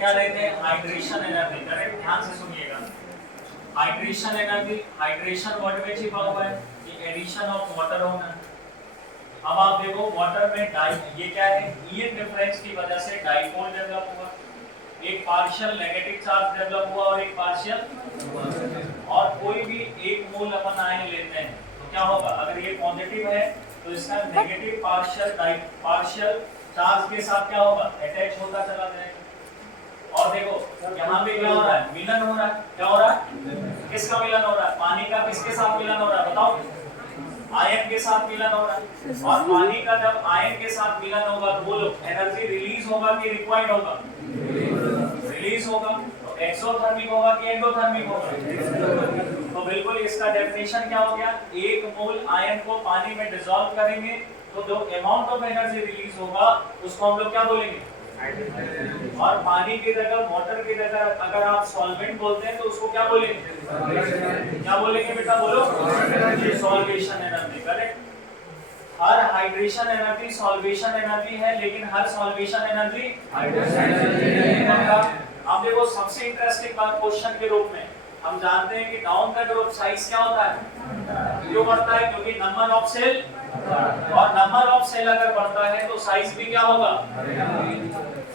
क्या लेते हैं, हाइड्रेशन एनर्जी। करेक्ट, ध्यान से सुनिएगा। हाइड्रेशन एनर्जी, हाइड्रेशन वर्ड में छिपा हुआ है कि एडिशन ऑफ वाटर होना। अब आप देखो वाटर में डाई, ये क्या है, ईएन डिफरेंस की वजह से डाइपोल डेवलप हुआ, एक पार्शियल नेगेटिव चार्ज डेवलप हुआ और एक पार्शियल, और कोई भी एक मोल अपन आयन लेते हैं तो क्या होगा, अगर ये पॉजिटिव है तो इसका नेगेटिव पार्शियल चार्ज के साथ क्या होगा, अटैच होता चला जाएगा। और देखो यहाँ पे क्या हो रहा है, मिलन हो रहा है। क्या हो रहा है, किसका मिलन हो रहा है, पानी का किसके साथ मिलन हो रहा है, बताओ, आयन के साथ मिलन हो रहा है। और पानी का जब आयन के साथ मिलन होगा तो बोलो एनर्जी रिलीज होगा कि रिक्वायर्ड होगा, रिलीज होगा। तो एक्सोथर्मिक होगा कि एंडोथर्मिक होगा। तो बिल्कुल इसका डेफिनेशन क्या हो गया, एक मोल आयन को पानी में डिसॉल्व करेंगे तो जो अमाउंट ऑफ एनर्जी रिलीज होगा उसको हम लोग क्या बोलेंगे, और पानी की जगह, वाटर की जगह अगर आप सॉल्वेंट बोलते हैं तो उसको क्या बोलेंगे, क्या बोलेंगे बेटा, बोलो, सॉल्वेशन एनर्जी। करेक्ट। हर हाइड्रेशन एनर्जी सॉल्वेशन एनर्जी है, लेकिन हर सॉल्वेशन एनर्जी हाइड्रेशन एनर्जी नहीं है। अब देखो सबसे इंटरेस्टिंग बात क्वेश्चन के रूप में हम जानते हैं कि डाउन द ग्रुप साइज क्या होता है, क्यों बढ़ता है, क्योंकि नंबर ऑफ सेल, और नंबर ऑफ सेल अगर बढ़ता है तो साइज भी क्या होगा।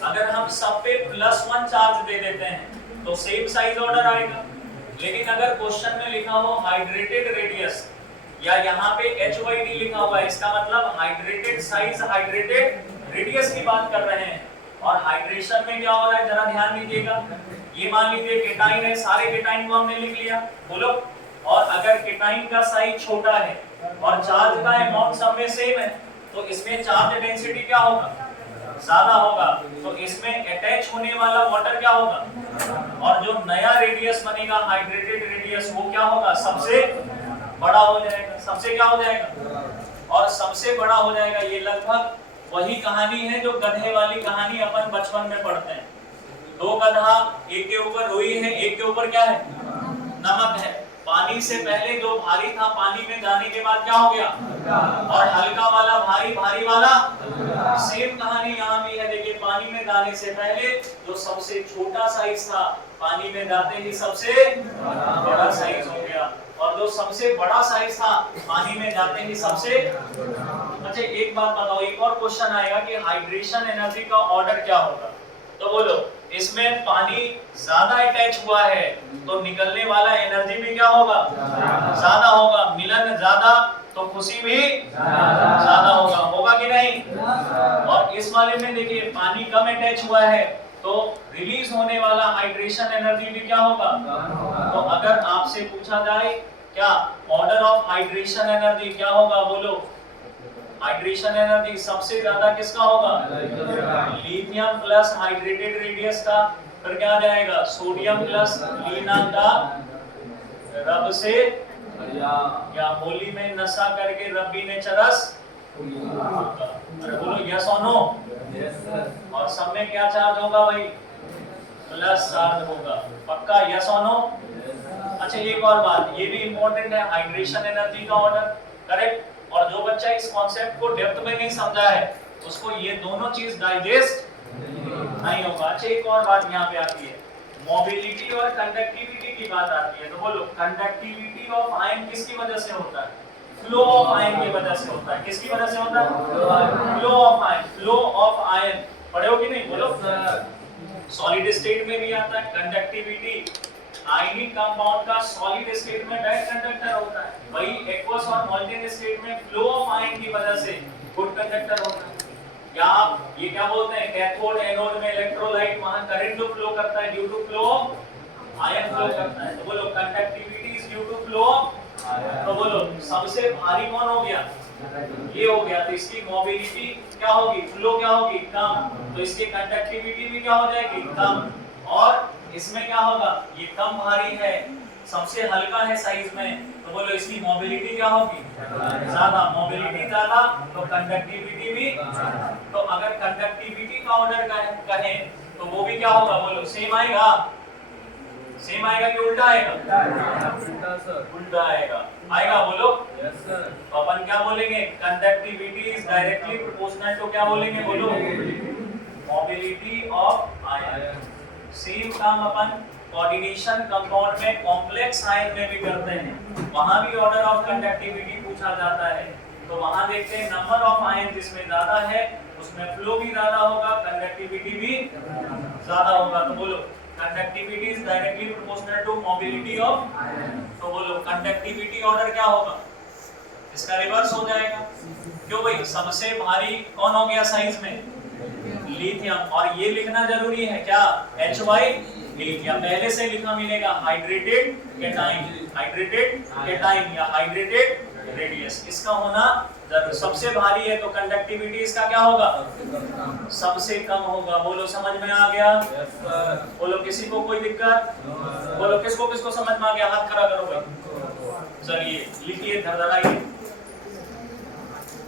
अगर हम सब पे +1 चार्ज दे देते हैं तो सेम साइज ऑर्डर आएगा, लेकिन अगर क्वेश्चन में लिखा हो हाइड्रेटेड रेडियस या यहाँ पे HYD लिखा हुआ है, इसका मतलब हाइड्रेटेड साइज, हाइड्रेटेड रेडियस की बात कर रहे हैं। और हाइड्रेशन में क्या हो रहा है, जरा ध्यान दीजिएगा। ये मान लीजिए केटाइन है, सारे केटाइन को हमने लिख लिया, बोलो, और अगर केटाइन का साइज छोटा है और चार्ज का अमाउंट सब में सेम है तो इसमें चार्ज डेंसिटी क्या होगा, ज्यादा होगा। तो इसमें अटैच होने वाला वाटर क्या होगा, और जो नया रेडियस बनेगा हाइड्रेटेड रेडियस वो क्या होगा, सबसे बड़ा हो जाएगा। सबसे क्या हो जाएगा, और सबसे बड़ा हो जाएगा। ये लगभग वही कहानी है जो गधे वाली कहानी अपन बचपन में पढ़ते हैं। दो गधा, एक के ऊपर रुई है, एक के ऊपर क्या है, नमक है। पानी से पहले जो भारी था पानी में जाने के बाद क्या हो गया, और हल्का वाला भारी, भारी वाला। सेम कहानी यहाँ भी है। देखिए पानी में जाने से पहले जो सबसे छोटा साइज था पानी में जाते ही सबसे बड़ा साइज हो गया, और जो सबसे बड़ा साइज था पानी में जाते ही सबसे। अच्छा एक बात बताओ, एक और क्वेश्चन आएगा कि हाइड्रेशन एनर्जी का ऑर्डर क्या होगा। तो बोलो, इसमें पानी ज्यादा अटैच हुआ है तो निकलने वाला एनर्जी भी क्या होगा, ज्यादा होगा। मिलन ज्यादा तो खुशी भी ज्यादा होगा, होगा कि नहीं। और इस वाले में देखिए पानी कम अटैच हुआ है तो रिलीज होने वाला हाइड्रेशन एनर्जी भी क्या होगा। तो अगर आपसे पूछा जाए क्या ऑर्डर ऑफ हाइड्रेशन एनर्जी क्या होगा, बोलो, हाइड्रेशन एनर्जी सबसे ज्यादा किसका होगा, लिथियम प्लस हाइड्रेटेड रेडियस का। फिर क्या जाएगा, सोडियम प्लस लीना का रब से, या होली में नशा करके रब्बी ने चरस। अरे बोलो यस और नो। और सब में क्या चार्ज होगा भाई, प्लस चार्ज होगा, पक्का यस और नो। अच्छा एक और बात, ये भी इंपॉर्टेंट है, हाइड्रेशन एनर्जी का ऑर्डर। करेक्ट। और जो बच्चा इस कॉन्सेप्ट को डेप्थ में नहीं समझा है उसको ये दोनों चीज डाइजेस्ट नहीं होगा। अच्छा एक और बात यहाँ पे आती है, मोबिलिटी और कंडक्टिविटी की बात आती है। तो बोलो कंडक्टिविटी ऑफ आयन किसकी वजह से होता है, फ्लो ऑफ आयन की वजह से होता है। किसकी वजह से होता है, flow of ion. Flow of ion पढ़े हो कि नहीं, बोलो। सॉलिड स्टेट में भी आता है कंडक्टिविटी, आयनिक कंपाउंड का सॉलिड स्टेट में बैड कंडक्टर होता है, वही एक्वस और मॉलिक्यूलर स्टेट में फ्लो ऑफ आयन की वजह से गुड कंडक्टर होता है। या आप ये क्या बोलते हैं, कैथोड एनोड में इलेक्ट्रोलाइट, वहां करंट जो फ्लो करता है due to flow of ion flow करता है। तो बोलो conductivity is due to flow of ion. तो बोलो सबसे भारी कौन हो गया, ये हो गया। तो इसकी मोबिलिटी क्या होगी, फ्लो क्या होगी, कम। तो इसकी कंडक्टिविटी भी क्या हो जाएगी, कम। और इसमें क्या होगा, ये कम भारी है, सबसे हल्का है साइज में, तो बोलो इसकी मोबिलिटी क्या होगी, ज्यादा। मोबिलिटी ज्यादा तो कंडक्टिविटी भी। तो अगर कंडक्टिविटी का ऑर्डर कहें तो वो भी क्या होगा, बोलो सेम आएगा। सेम आएगा कि उल्टा आएगा, उल्टा आएगा, आएगा, बोलो यस सर। तो अपन क्या बोलेंगे, conductivity is directly proportional to क्या बोलेंगे, बोलो मोबिलिटी ऑफ आयन। काम अपन कोऑर्डिनेशन कंपाउंड में कॉम्प्लेक्स आयन में भी करते हैं, वहां भी ऑर्डर ऑफ कंडक्टिविटी पूछा जाता है। तो वहां देखते हैं नंबर ऑफ आयन जिसमें ज्यादा है उसमें फ्लो भी ज्यादा होगा, कंडक्टिविटी भी ज्यादा होगा। तो बोलो conductivity is directly proportional to mobility of, तो बोलो कंडक्टिविटी ऑर्डर क्या होगा, इसका रिवर्स हो जाएगा। क्यों भाई, सबसे भारी कौन हो गया साइज में, लिथियम, और ये लिखना जरूरी है क्या, HY लिथियम, पहले से लिखा मिलेगा हाइड्रेटेड केटाइन, हाइड्रेटेड केटाइन या हाइड्रेटेड रेडियस, इसका होना जरूर। सबसे भारी है तो कंडक्टिविटी इसका क्या होगा, सबसे कम होगा। बोलो समझ में आ गया, बोलो किसी को कोई दिक्कत, बोलो किसको किसको समझ में आ गया, हाथ खड़ा करो भाई। चलिए लिखिए, धड़धड़ाइए।